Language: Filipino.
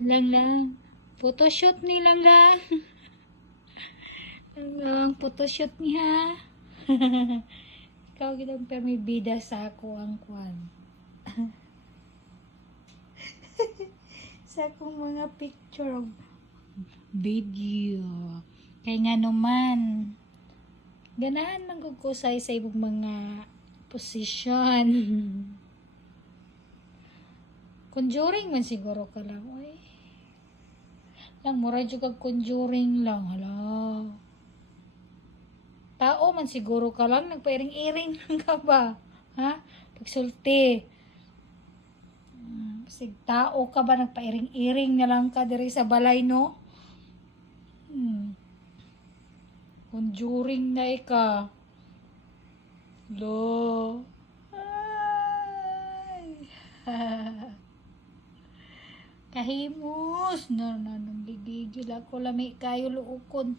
Lang. Photoshoot ni lang. Lang, photoshoot ni ha. Ikaw gitang permibida sa ako ang kwan. Sa akong mga picture of video. Kaya nga naman, ganahan man ko kusay sa ibang mga position. Conjuring man siguro ka lang. Uy. Lang, mura dyan kag conjuring lang. Hala. Tao man siguro ka lang. Nagpairing-iring lang ka ba? Ha? Pagsulti. Sig tao ka ba? Nagpairing-iring na lang ka diri sa balay, no? Conjuring na ika. Lo. Ay. Kahimus. Nang gigigil ako lami kayo luukon.